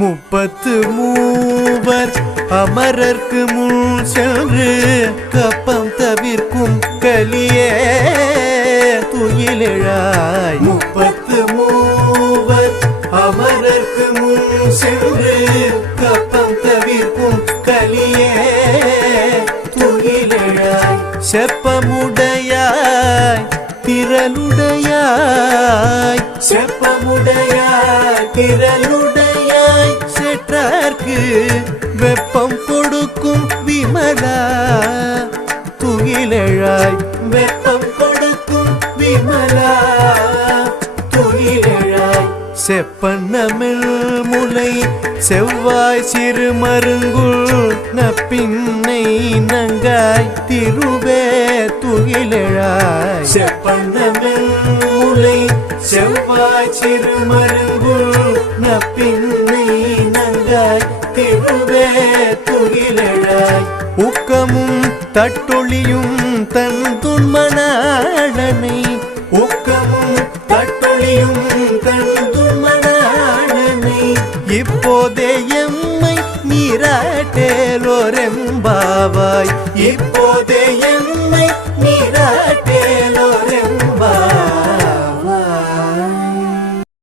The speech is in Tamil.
33 அமரர்க்கு முன் சென்று கப்பம் தவிர்க்கும் கலியே துயிலெழாய். 33 அமரர்க்கு முன் சென்று கப்பம் தவிர்க்கும் கலியே துயிலெழாய். செப்பமுடையாய் திரளுடையாய், செப்பமுடையாய் திரளுடையாய், செற்றார்க்கு வெப்பம் கொடுக்கும் விமலா துயிலெழாய். வெப்பம் கொடுக்கும் விமலா துயிலெழாய். செப்பன்னமிழ் முலை செவ்வாய் சிறு மருங்குள் நப்பின்னை நங்காய் திருவே துயிலெழாய். செப்பன்னமிழ் முலை செவ்வாய் சிறு மருங்குள் நப்பின்னை நங்காய் திருவே துயிலெழாய். ஊக்கமும் தட்டொழியும் தன் துன்மனாளனை, ஊக்கமும் தட்டொழியும் தன் துன்மனாளனை, இப்போதே எம்மை நீராட்டேலோரெம்பாவாய். இப்போதே எம்மை நீராட்டே